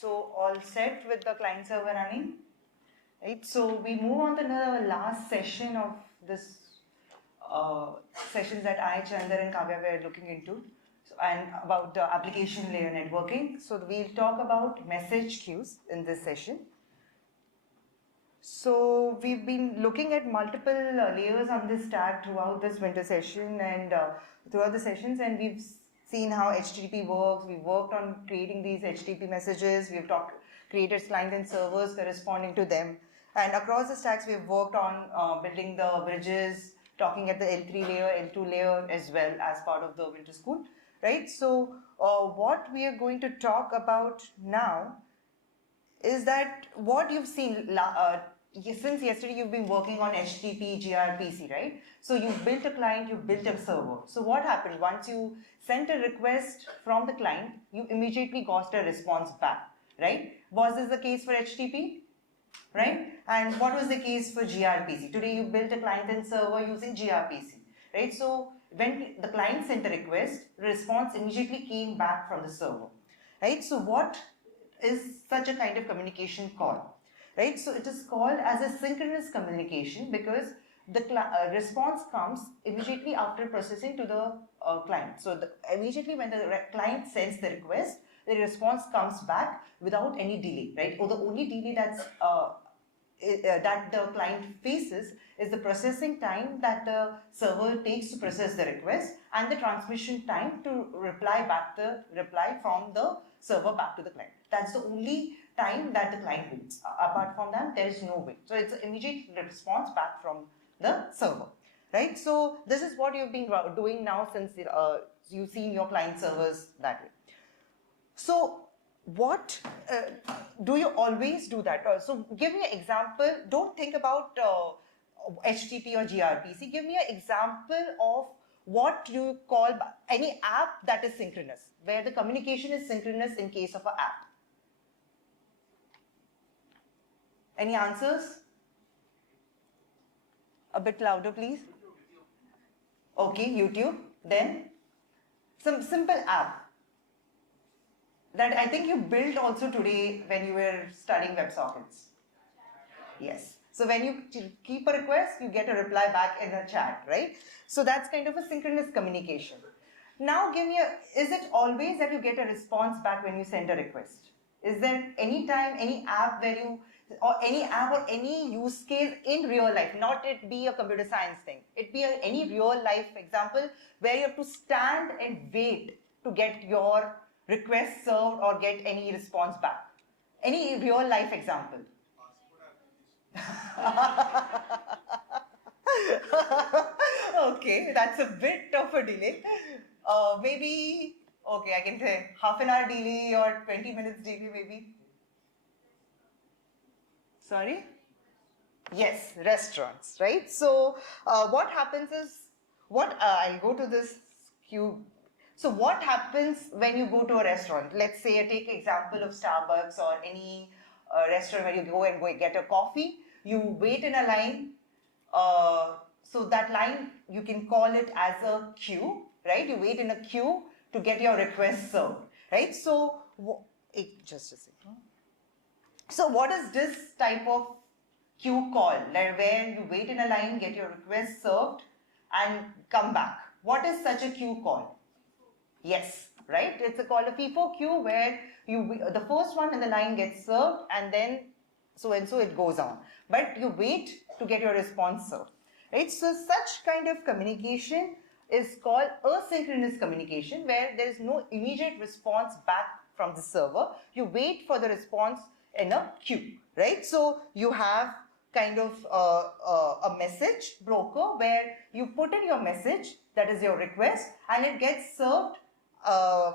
So all set with the client server running, right? So we move on to the last session of this sessions that I, Chandar and Kavya were looking into, and about the application layer networking. So we'll talk about message queues in this session. So we've been looking at multiple layers on this stack throughout this winter session and throughout the sessions, and we've seen how HTTP works. We've worked on creating these HTTP messages. We've created client and servers corresponding to them. And across the stacks, we've worked on building the bridges, talking at the L3 layer, L2 layer as well as part of the winter school, right? So what we are going to talk about now is that what you've seen since yesterday you've been working on HTTP gRPC, right? So you've built a client, you've built a server. So what happened once you sent a request from the client, you immediately got a response back, right? Was this the case for HTTP? Right? And what was the case for gRPC? Today you built a client and server using gRPC, right? So when the client sent a request, the response immediately came back from the server, right? So what is such a kind of communication called, right? So it is called as a synchronous communication because the response comes immediately after processing to the client. So immediately when the client sends the request, the response comes back without any delay, right? Or the only delay that the client faces is the processing time that the server takes to process the request and the transmission time to reply from the server back to the client. That's the only time that the client waits. Apart from that, there is no wait. So it's an immediate response back from the server, right? So this is what you've been doing now since you've seen your client servers that way. So what do you always do that? So give me an example. Don't think about HTTP or gRPC. Give me an example of what you call any app that is synchronous, where the communication is synchronous in case of an app. Any answers? A bit louder, please. Okay, YouTube. Then some simple app that I think you built also today when you were studying WebSockets. Yes. So when you keep a request, you get a reply back in a chat, right? So that's kind of a synchronous communication. Now give me is it always that you get a response back when you send a request? Is there any time, any app where you, or any app or any use case in real life, not it be a computer science thing, it be any real life example where you have to stand and wait to get your request served or get any response back? Any real life example? Okay, that's a bit of a delay. Maybe, okay, I can say half an hour delay or 20 minutes delay maybe. Sorry? Yes, restaurants, right? So what happens is, I'll go to this queue. So what happens when you go to a restaurant? Let's say I take example of Starbucks or any restaurant where you go and get a coffee. You wait in a line. So that line, you can call it as a queue, right? You wait in a queue to get your request served, right? So, just a second. So what is this type of queue called? Like where you wait in a line, get your request served and come back. What is such a queue called? Yes, right? It's called a FIFO queue where the first one in the line gets served and then so and so it goes on. But you wait to get your response served, right? So such kind of communication is called asynchronous communication where there is no immediate response back from the server. You wait for the response in a queue, right? So you have kind of a message broker where you put in your message, that is your request, and it gets served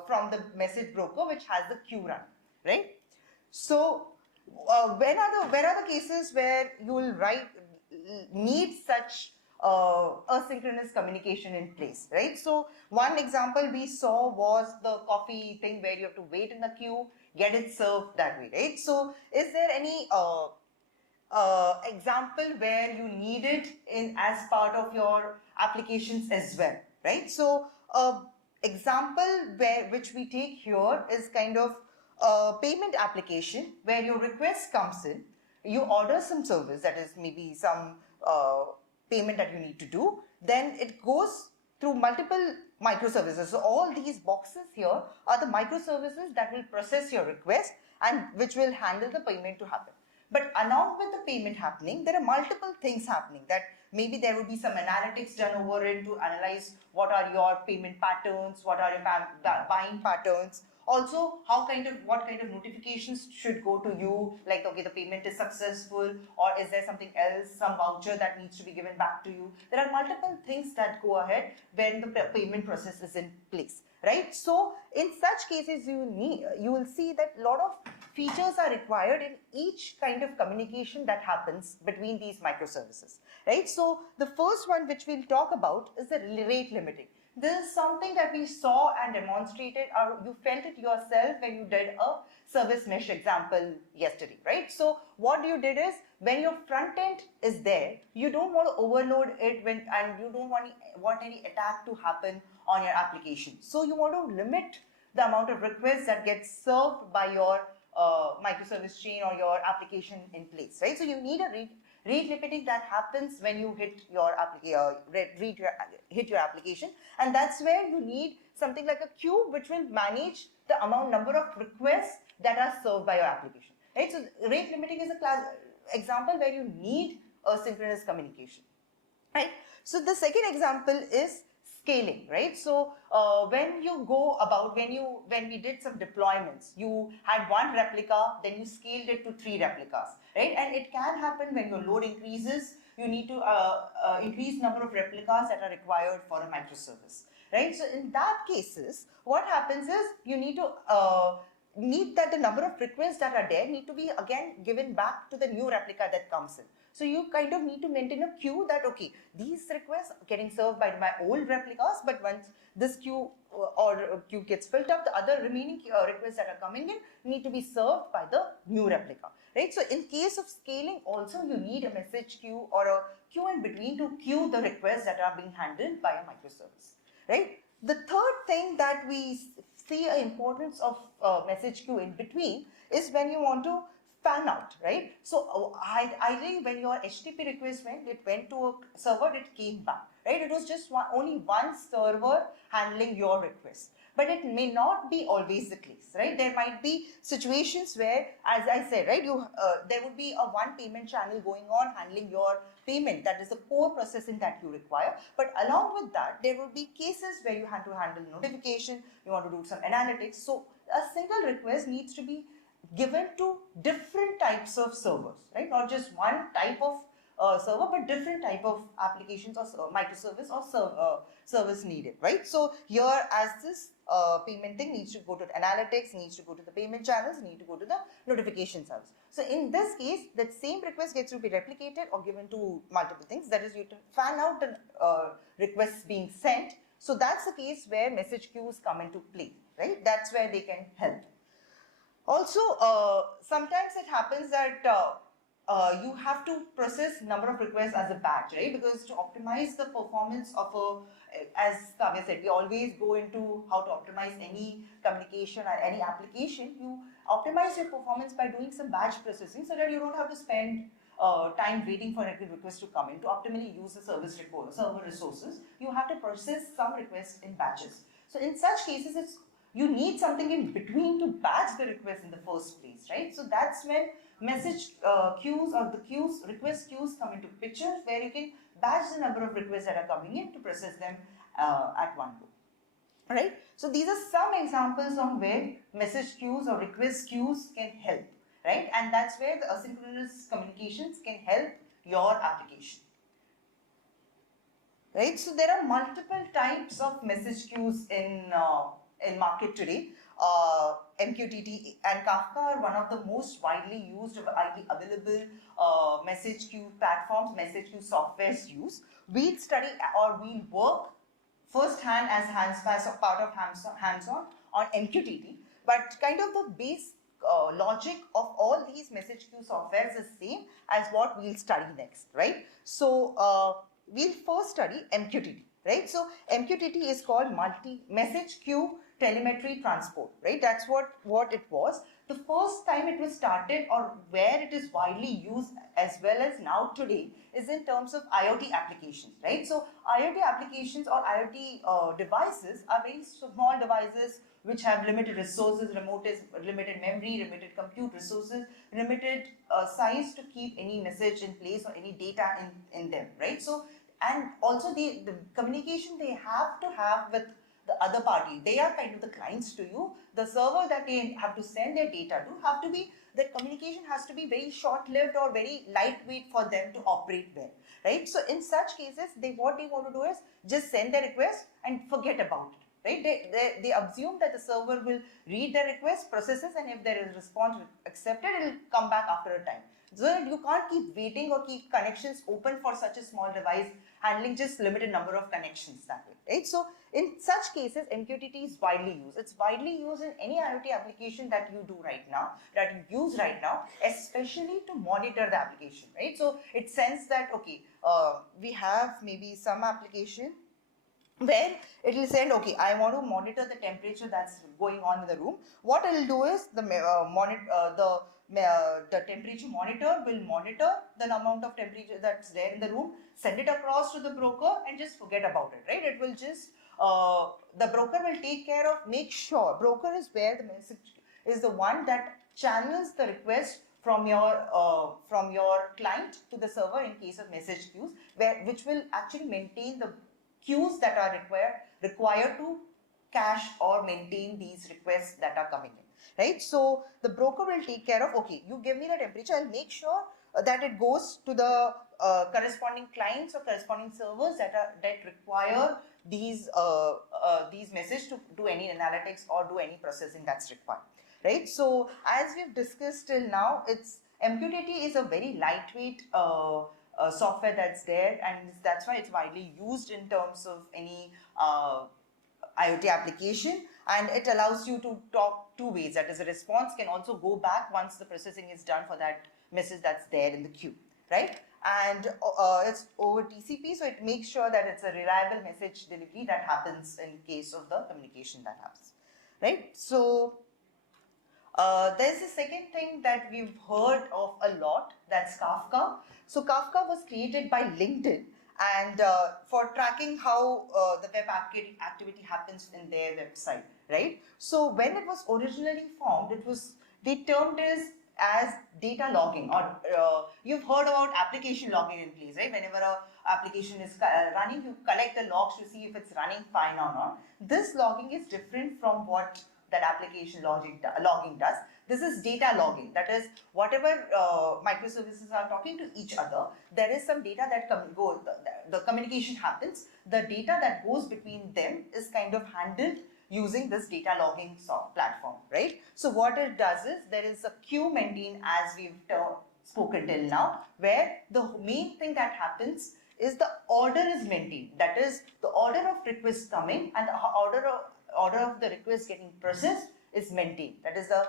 from the message broker which has the queue run, right? So where are the cases where you will need such asynchronous communication in place, right? So one example we saw was the coffee thing where you have to wait in the queue, get it served that way, right? So is there any example where you need it as part of your applications as well, right? So example which we take here is kind of a payment application where your request comes in, you order some service, that is maybe some payment that you need to do, then it goes through multiple microservices. So all these boxes here are the microservices that will process your request and which will handle the payment to happen. But along with the payment happening, there are multiple things happening, that maybe there will be some analytics done over it to analyze what are your payment patterns, what are your buying patterns. Also, what kind of notifications should go to you, like, okay, the payment is successful, or is there something else, some voucher that needs to be given back to you. There are multiple things that go ahead when the payment process is in place, right? So in such cases, you will see that a lot of features are required in each kind of communication that happens between these microservices, right? So the first one which we'll talk about is the rate limiting. This is something that we saw and demonstrated, or you felt it yourself when you did a service mesh example yesterday, right? So what you did is, when your front end is there, you don't want to overload it and you don't want any attack to happen on your application. So you want to limit the amount of requests that get served by your microservice chain or your application in place, right? So you need a rate limiting that happens when you hit your application, and that's where you need something like a queue which will manage the number of requests that are served by your application, right? So rate limiting is a example where you need asynchronous communication, right? So the second example is scaling, right? So when we did some deployments, you had one replica, then you scaled it to 3 replicas, right? And it can happen when your load increases, you need to increase number of replicas that are required for a microservice, right? So in that cases, what happens is you need that the number of requests that are there need to be again given back to the new replica that comes in. So you kind of need to maintain a queue that, okay, these requests are getting served by my old replicas, but once this queue queue gets filled up, the other remaining requests that are coming in need to be served by the new replica, right? So in case of scaling also, you need a message queue or a queue in between to queue the requests that are being handled by a microservice, right? The third thing that we see an importance of message queue in between is when you want to fan out, right? So ideally, when your HTTP request went to a server, it came back, right? It was just only one server handling your request. But it may not be always the case, right? There might be situations where, as I said, right, there would be a one payment channel going on handling your payment. That is the core processing that you require. But along with that, there will be cases where you have to handle notification, you want to do some analytics. So a single request needs to be given to different types of servers, right? Not just one type of server, but different type of applications or microservice or service needed, right? So here, as this payment thing needs to go to the analytics, needs to go to the payment channels, need to go to the notification service. So in this case, that same request gets to be replicated or given to multiple things. That is, you can fan out the requests being sent. So that's the case where message queues come into play, right? That's where they can help. Also, sometimes it happens that you have to process number of requests as a batch, right? Because to optimize the performance of as Kavya said, we always go into how to optimize any communication or any application. You optimize your performance by doing some batch processing so that you don't have to spend time waiting for every request to come in. To optimally use the server resources, you have to process some requests in batches. So in such cases, you need something in between to batch the request in the first place, right? So that's when message queues or the request queues come into picture, where you can batch the number of requests that are coming in to process them at one go, right? So these are some examples on where message queues or request queues can help, right? And that's where the asynchronous communications can help your application, right? So there are multiple types of message queues in market today. MQTT and Kafka are one of the most widely used, widely available message queue platforms, message queue softwares used. We'll study or we'll work first hand as a part of hands-on on MQTT, but kind of the base logic of all these message queue softwares is same as what we'll study next, right? So we'll first study MQTT. right? So MQTT is called multi-message queue telemetry transport, right? That's what it was. The first time it was started, or where it is widely used as well as now today, is in terms of IoT applications, right? So IoT applications or IoT devices are very small devices which have limited resources, limited memory, limited compute resources, limited size to keep any message in place or any data in them, right? So, and also the communication they have to have with the other party, they are kind of the clients to you. The server that they have to send their data to have to be, the communication has to be very short-lived or very lightweight for them to operate well, right? So in such cases, what they want to do is just send the request and forget about it. Right? They assume that the server will read the request, processes, and if there is response accepted, it will come back after a time. So you can't keep waiting or keep connections open for such a small device, handling just limited number of connections that way, right? So in such cases, MQTT is widely used. It's widely used in any IoT application that you do right now, that you use right now, especially to monitor the application, right? So it sends that, okay, we have maybe some application where it will send, okay, I want to monitor the temperature that's going on in the room. What it will do is the temperature monitor will monitor the amount of temperature that's there in the room, send it across to the broker, and just forget about it, right? It will just the broker will take care of, make sure, broker is where the message is the one that channels the request from your client to the server in case of message queues, which will actually maintain the queues that are required to cache or maintain these requests that are coming in, right? So the broker will take care of, okay, you give me the temperature, I'll make sure that it goes to the corresponding clients or corresponding servers that require these messages to do any analytics or do any processing that's required, right? So as we've discussed till now, MQTT is a very lightweight software that's there, and that's why it's widely used in terms of any IoT application, and it allows you to talk two ways. That is, a response can also go back once the processing is done for that message that's there in the queue, right? And it's over TCP, so it makes sure that it's a reliable message delivery that happens in case of the communication that happens, right? So there's a second thing that we've heard of a lot, that's Kafka. So Kafka was created by LinkedIn, and for tracking how the web activity happens in their website, right? So when it was originally formed, they termed it as data logging, or you've heard about application logging in place, right? Whenever a application is running, you collect the logs to see if it's running fine or not. This logging is different from what that application logging does. This is data logging. That is, whatever microservices are talking to each other, there is some data that the communication happens. The data that goes between them is kind of handled using this data logging platform, right? So what it does is, there is a queue maintained, as we've spoken till now, where the main thing that happens is the order is maintained. That is, the order of requests coming and the order of the request getting processed is maintained. That is, the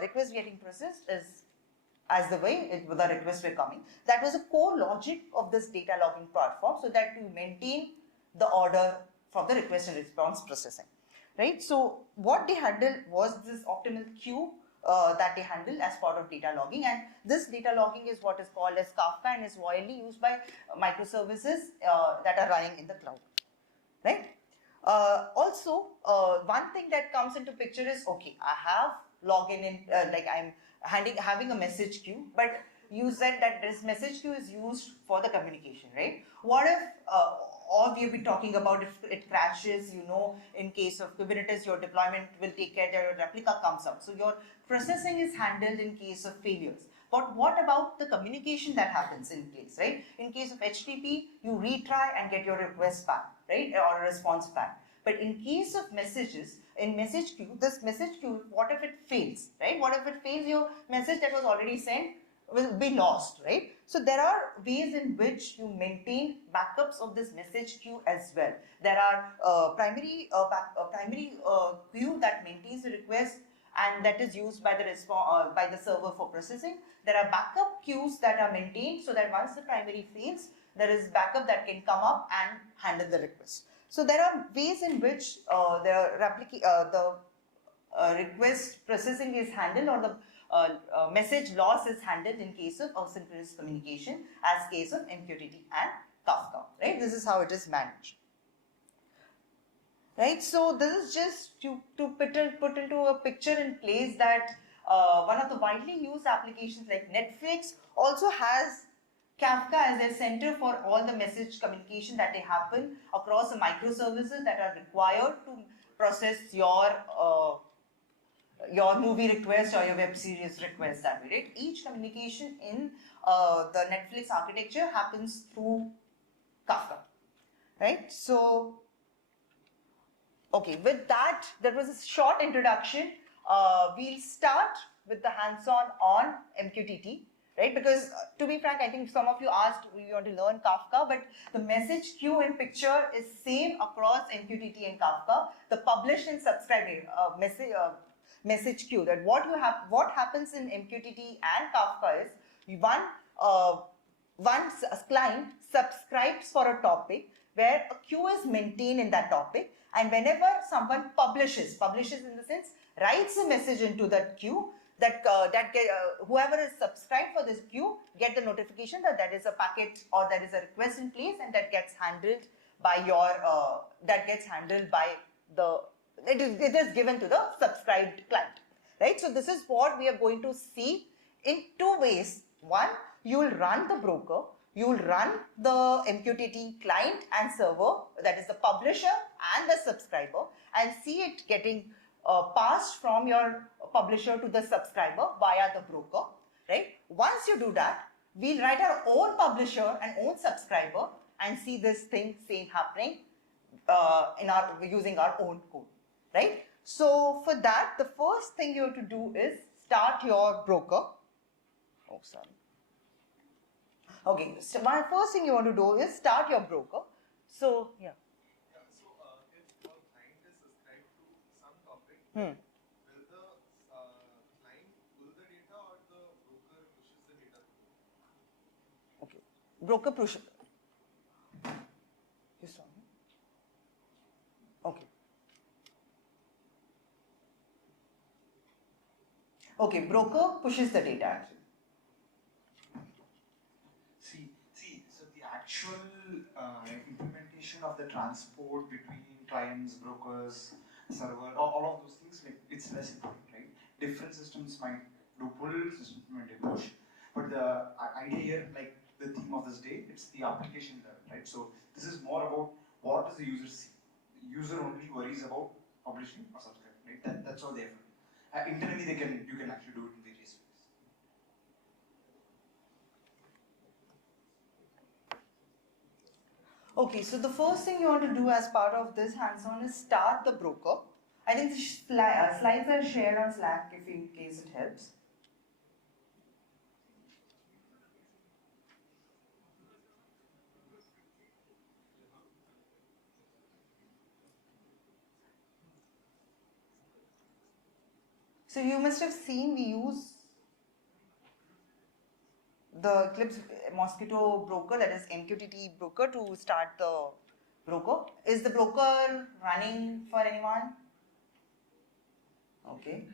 request getting processed is as the way the requests were coming. That was the core logic of this data logging platform, so that to maintain the order for the request and response processing, right? So what they handled was this optimal queue that they handle as part of data logging, and this data logging is what is called as Kafka, and is widely used by microservices that are running in the cloud, right? Also, one thing that comes into picture is, okay, I have login in, like I'm having a message queue, but you said that this message queue is used for the communication, right? What if, or we've been talking about, if it crashes, in case of Kubernetes, your deployment will take care that your replica comes up. So your processing is handled in case of failures. But what about the communication that happens in place, right? In case of HTTP, you retry and get your request back, right? Or a response back. But in case of messages, in message queue, this message queue, what if it fails, right? What if it fails? Your message that was already sent will be lost, right? So there are ways in which you maintain backups of this message queue as well. There are primary queue that maintains the request, and that is used by the server for processing. There are backup queues that are maintained, so that once the primary fails, there is backup that can come up and handle the request. So there are ways in which the request processing is handled, or the message loss is handled in case of asynchronous communication, as case of MQTT and Kafka, right? This is how it is managed. Right, so this is just to put into a picture in place that one of the widely used applications like Netflix also has Kafka as their center for all the message communication that they happen across the microservices that are required to process your movie request or your web series request that way, right? Each communication in the Netflix architecture happens through Kafka, right? So okay, with that, there was a short introduction. We'll start with the hands-on on MQTT, right? Because to be frank, I think some of you asked, we want to learn Kafka, but the message queue in picture is same across MQTT and Kafka. The publish and subscribe message queue, that what happens in MQTT and Kafka is uh, one client subscribes for a topic where a queue is maintained in that topic, and whenever someone publishes in the sense writes a message into that queue, whoever is subscribed for this queue get the notification that there is a packet or there is a request in place, and that gets handled by it is given to the subscribed client, right? So this is what we are going to see in two ways. One, you will run the broker, you will run the MQTT client and server, that is the publisher and the subscriber, and see it getting passed from your publisher to the subscriber via the broker, right? Once you do that, we'll write our own publisher and own subscriber and see this thing same happening using our own code, right? So for that, the first thing you have to do is start your broker. Oh, sorry. Okay, so my first thing you want to do is start your broker. So, yeah. So, if a client is subscribed to some topic, Hmm. will the client pull the data or the broker pushes the data through? Okay. Broker push. You saw me? Okay. Okay, broker pushes the data actually. So the actual implementation of the transport between clients, brokers, server, all of those things, like it's less important, right? Different systems might do pull, systems might do push, but the idea here, like the theme of this day, it's the application level, right? So this is more about what does the user see. The user only worries about publishing or subscribing, right? That's all they have. Internally, you can actually do it in various ways. Okay, so the first thing you want to do as part of this hands-on is start the broker. I think the slides are shared on Slack if in case it helps. So you must have seen we use the Eclipse Mosquito broker, that is MQTT broker, to start the broker. Is the broker running for anyone? Okay.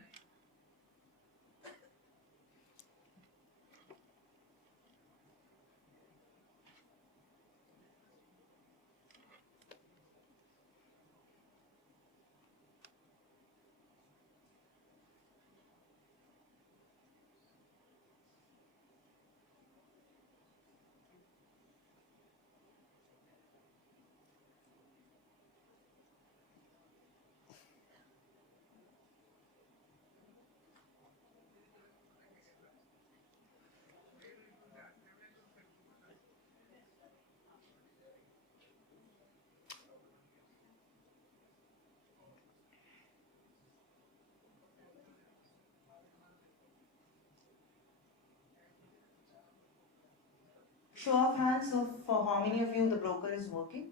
Show of hands of for how many of you the broker is working?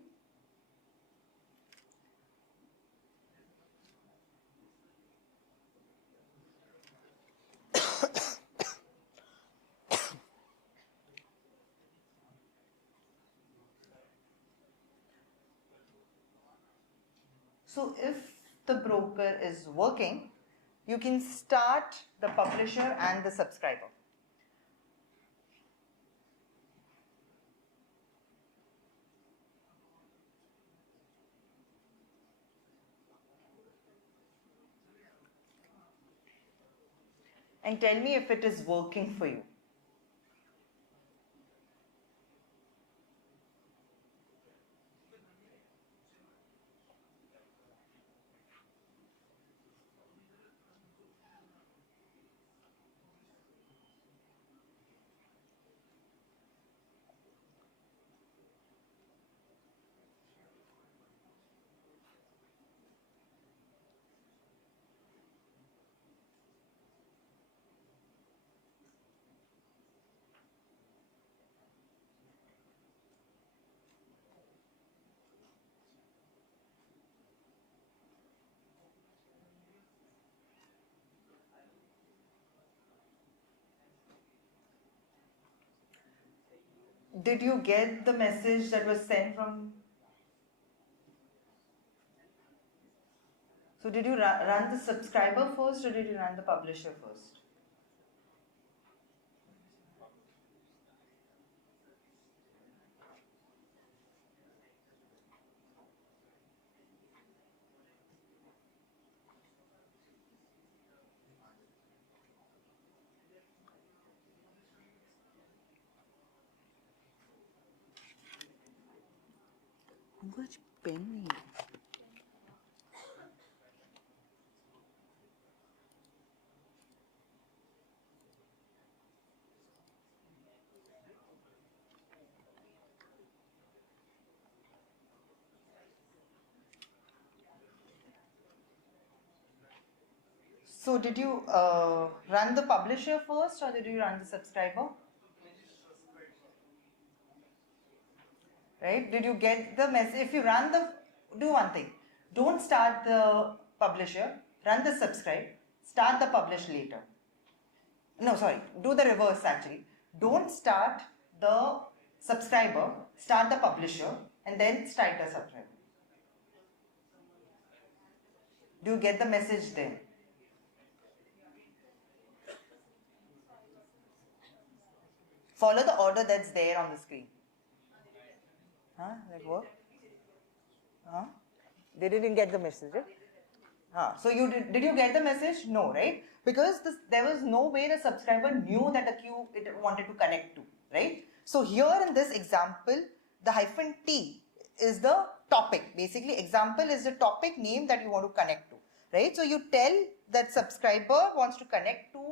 So if the broker is working, you can start the publisher and the subscriber. And tell me if it is working for you. Did you get the message that was sent from? So did you run the subscriber first or did you run the publisher first? Much penny. So did you run the publisher first or did you run the subscriber? Right? Did you get the message? If you run the, do one thing. Don't start the publisher, run the subscribe, start the publish later. No, sorry, do the reverse actually. Don't start the subscriber, start the publisher, and then start the subscriber. Do you get the message then? Follow the order that's there on the screen. Huh? That work? Huh? They didn't get the message. So you did you get the message? No, right? Because there was no way the subscriber knew that the queue it wanted to connect to, right? So here in this example, the hyphen T is the topic. Basically, example is the topic name that you want to connect to, right? So you tell that subscriber wants to connect to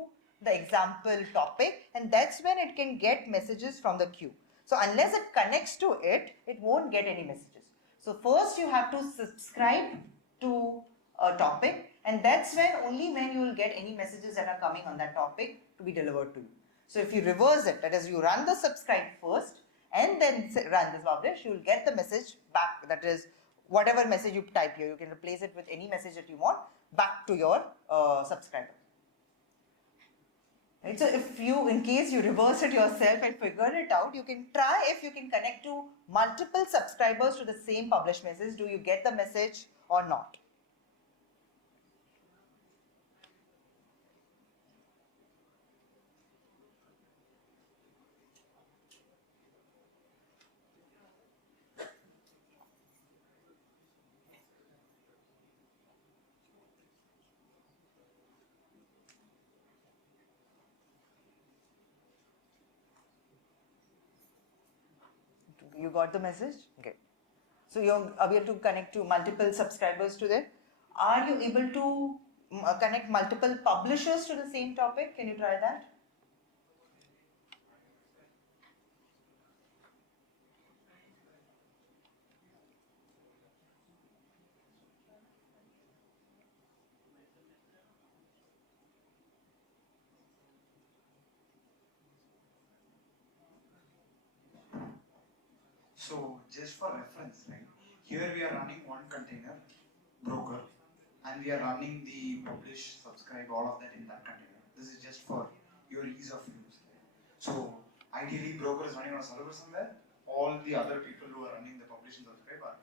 the example topic, and that's when it can get messages from the queue. So unless it connects to it, it won't get any messages. So first you have to subscribe to a topic, and that's when only when you will get any messages that are coming on that topic to be delivered to you. So if you reverse it, that is you run the subscribe first and then run this publish, you will get the message back, that is whatever message you type here, you can replace it with any message that you want back to your subscriber. Right? So if you, in case you reverse it yourself and figure it out, you can try if you can connect to multiple subscribers to the same publish message. Do you get the message or not? You got the message? Okay. So you're able to connect to multiple subscribers to that. Are you able to connect multiple publishers to the same topic? Can you try that? So just for reference, right? Here we are running one container, broker, and we are running the publish, subscribe, all of that in that container. This is just for your ease of use. Right? So ideally, broker is running on a server somewhere. All the other people who are running the publish and subscribe are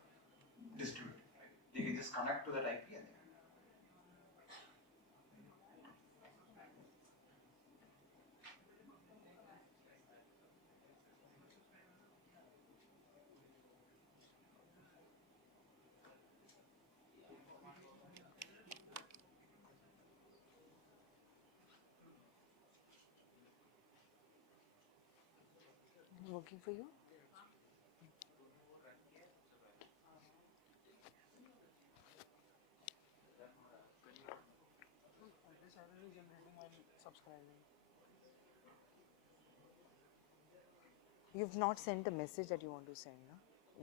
distributed. Right? They can just connect to that IP and Working for you? You've not sent the message that you want to send, no?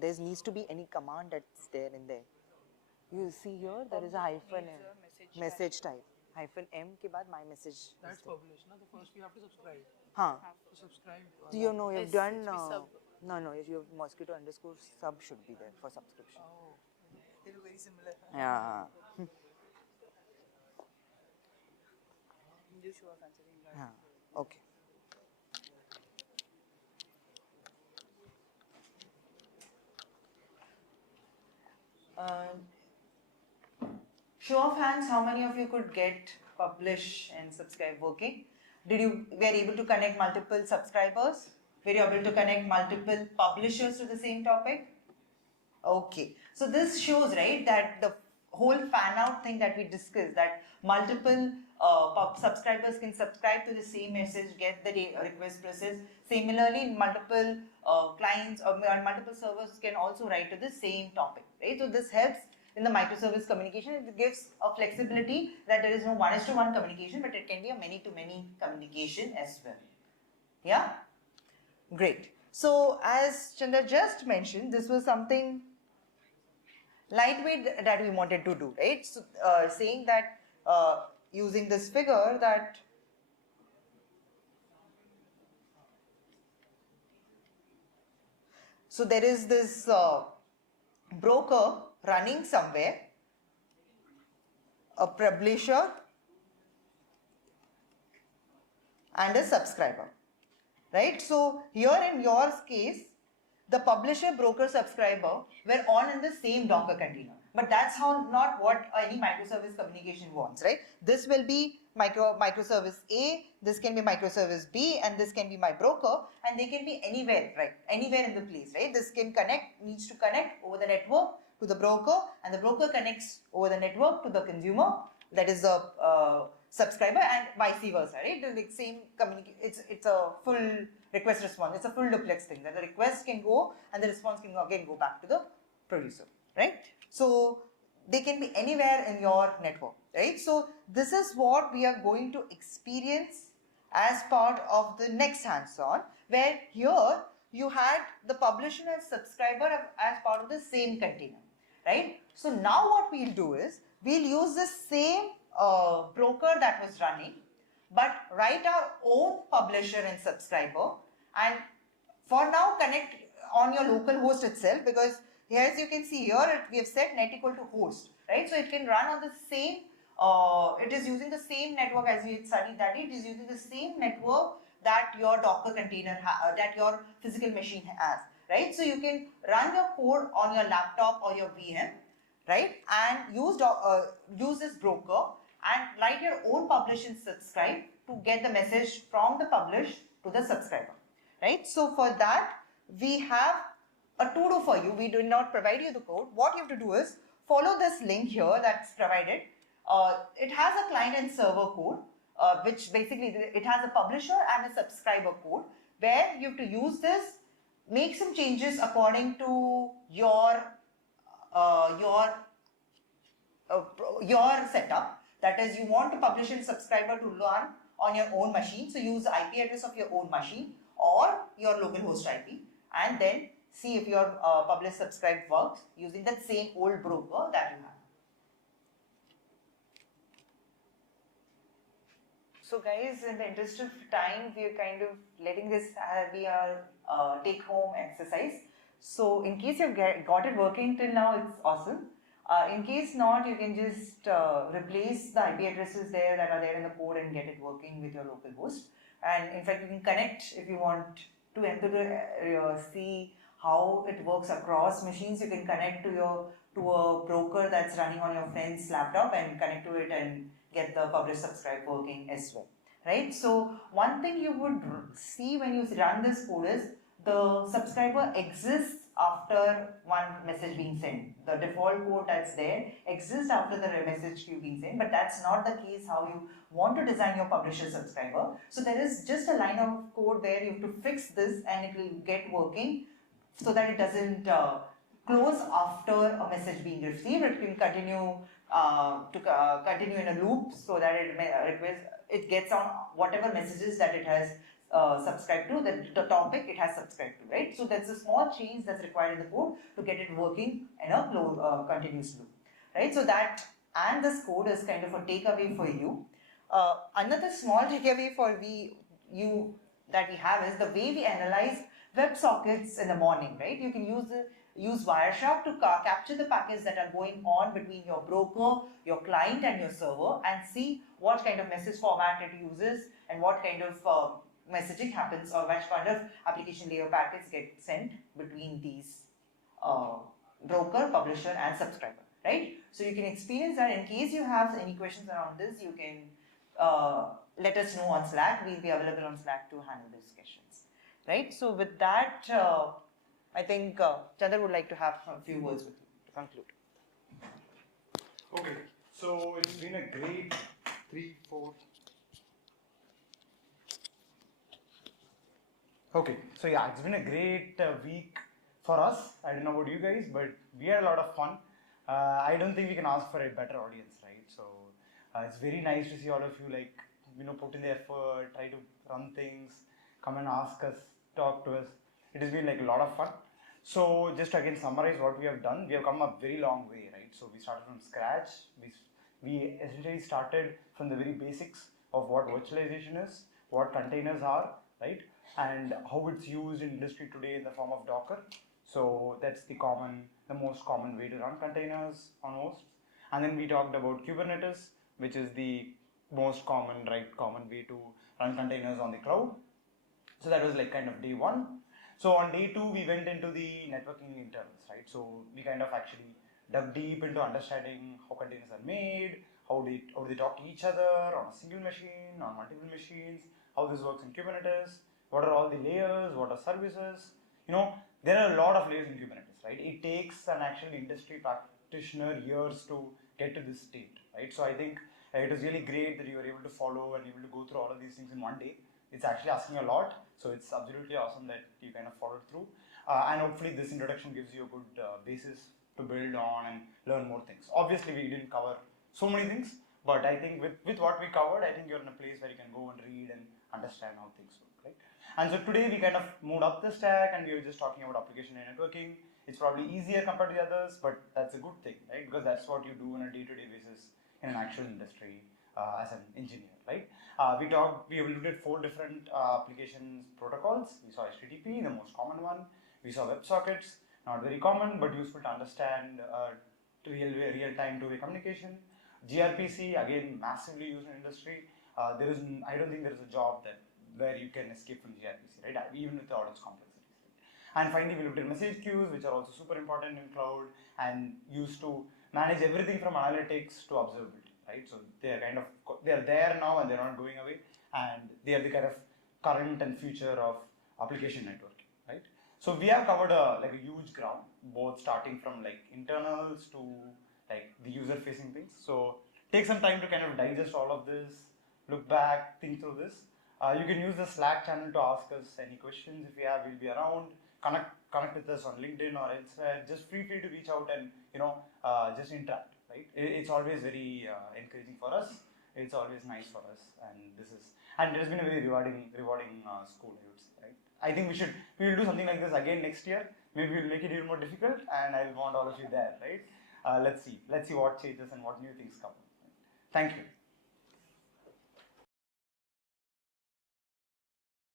There needs to be any command that's there in there. You see here, there is a hyphen Needs M. a Message type. Hyphen M ke baad my message. That's published. No, the first we have to subscribe. Huh. To subscribe. Do you know you've done? SHP sub. No, if you have mosquito underscore sub should be there for subscription. Oh, they look very similar. Yeah. Just show us answering that. Yeah. Okay. Show of hands, how many of you could get publish and subscribe working? Did you were able to connect multiple subscribers? Were you able to connect multiple publishers to the same topic? Okay, so this shows, right, that the whole fan out thing that we discussed, that multiple subscribers can subscribe to the same message, get the request process. Similarly, multiple clients or multiple servers can also write to the same topic, right? So this helps in the microservice communication. It gives a flexibility that there is no one-to-one communication, but it can be a many-to-many communication as well. Yeah? Great. So as Chandra just mentioned, this was something lightweight that we wanted to do, right? So saying that using this figure that so there is this broker running somewhere, a publisher and a subscriber, right? So here in your case, the publisher, broker, subscriber were all in the same Docker container. But that's not what any microservice communication wants, right? This will be microservice A, this can be microservice B, and this can be my broker, and they can be anywhere, right? Anywhere in the place, right? This can needs to connect over the network to the broker, and the broker connects over the network to the consumer, that is the subscriber, and vice versa, right? The same it's a full request response. It's a full duplex thing that the request can go and the response can again go back to the producer, right? So they can be anywhere in your network, right? So this is what we are going to experience as part of the next hands-on, where here you had the publisher and subscriber as part of the same container, right? So now what we'll do is we'll use the same broker that was running, but write our own publisher and subscriber, and for now connect on your local host itself, because here, as you can see here, we have set net equal to host, right? So it can run on the same, it is using the same network as we had studied that it is using the same network that your Docker container, that your physical machine has, right? So you can run your code on your laptop or your VM, right? And use this broker and write your own publish and subscribe to get the message from the publish to the subscriber, right? So for that, we have a to-do for you. We do not provide you the code. What you have to do is follow this link here that's provided. It has a client and server code, which basically it has a publisher and a subscriber code, where you have to use this, make some changes according to your setup. That is, you want to publish and subscriber to run on your own machine. So use the IP address of your own machine or your local host IP, and then see if your publish subscribe works using that same old broker that you have. So guys, in the interest of time, we are kind of letting this be our take home exercise. So in case you've got it working till now, it's awesome. In case not, you can just replace the IP addresses there that are there in the code and get it working with your local host. And in fact, you can connect if you want to see how it works across machines. You can connect to your to a broker that's running on your friend's laptop and connect to it and get the publish subscribe working as well, right? So one thing you would see when you run this code is the subscriber exists after one message being sent. The default code that's there exists after the message to you being sent, but that's not the case how you want to design your publisher subscriber. So there is just a line of code where you have to fix this and it will get working so that it doesn't close after a message being received. It can continue to continue in a loop so that it gets on whatever messages that it has subscribed to, the topic it has subscribed to, right? So that's a small change that's required in the code to get it working in a continuous loop, right? So that, and this code is kind of a takeaway for you. Another small takeaway for you that we have is the way we analyze WebSockets in the morning, right? You can use Wireshark to capture the packets that are going on between your broker, your client, and your server, and see what kind of message format it uses and what kind of messaging happens, or which kind of application layer packets get sent between these broker, publisher, and subscriber, right? So you can experience that. In case you have any questions around this, you can let us know on Slack. We'll be available on Slack to handle these questions, right? So with that, I think Chandra would like to have a few words with you to conclude. Okay, so it's been a great 3-4. Okay, so yeah, it's been a great week for us. I don't know about you guys, but we had a lot of fun. I don't think we can ask for a better audience, right? So it's very nice to see all of you, like, put in the effort, try to run things, come and ask us, talk to us. It has been like a lot of fun. So just to again summarize what we have done, we have come a very long way, right? So we started from scratch. We essentially started from the very basics of what virtualization is, what containers are, right? And how it's used in industry today in the form of Docker. So that's the most common way to run containers on hosts. And then we talked about Kubernetes, which is the most common way to run containers on the cloud. So that was like kind of day one. So on day two, we went into the networking internals, right? So we kind of actually dug deep into understanding how containers are made, how do they talk to each other on a single machine, on multiple machines, how this works in Kubernetes, what are all the layers, what are services. There are a lot of layers in Kubernetes, right? It takes an actual industry practitioner years to get to this state, right? So I think it was really great that you were able to follow and able to go through all of these things in one day. It's actually asking a lot, so it's absolutely awesome that you kind of followed through. And hopefully this introduction gives you a good basis to build on and learn more things. Obviously we didn't cover so many things, but I think with what we covered, I think you're in a place where you can go and read and understand how things work, right? And so today we kind of moved up the stack and we were just talking about application and networking. It's probably easier compared to the others, but that's a good thing, right? Because that's what you do on a day-to-day basis in an actual industry as an engineer, right? We looked at 4 different applications protocols. We saw HTTP, the most common one. We saw WebSockets, not very common, but useful to understand real-time two-way communication. gRPC, again, massively used in industry. I don't think there is a job where you can escape from gRPC, right? Even with all its complexities. And finally, we looked at message queues, which are also super important in cloud and used to manage everything from analytics to observability, right? So they are there now and they're not going away, and they are the kind of current and future of application networking, right? So we have covered a huge ground, both starting from like internals to like the user-facing things. So take some time to kind of digest all of this, look back, think through this. You can use the Slack channel to ask us any questions if you have. We'll be around. Connect with us on LinkedIn or elsewhere. Just feel free to reach out and just interact. Right? It's always very encouraging for us. It's always nice for us, and it has been a very rewarding school, I would say. Right? I think we will do something like this again next year. Maybe we'll make it even more difficult, and I'll want all of you there. Right? Let's see what changes and what new things come. Thank you.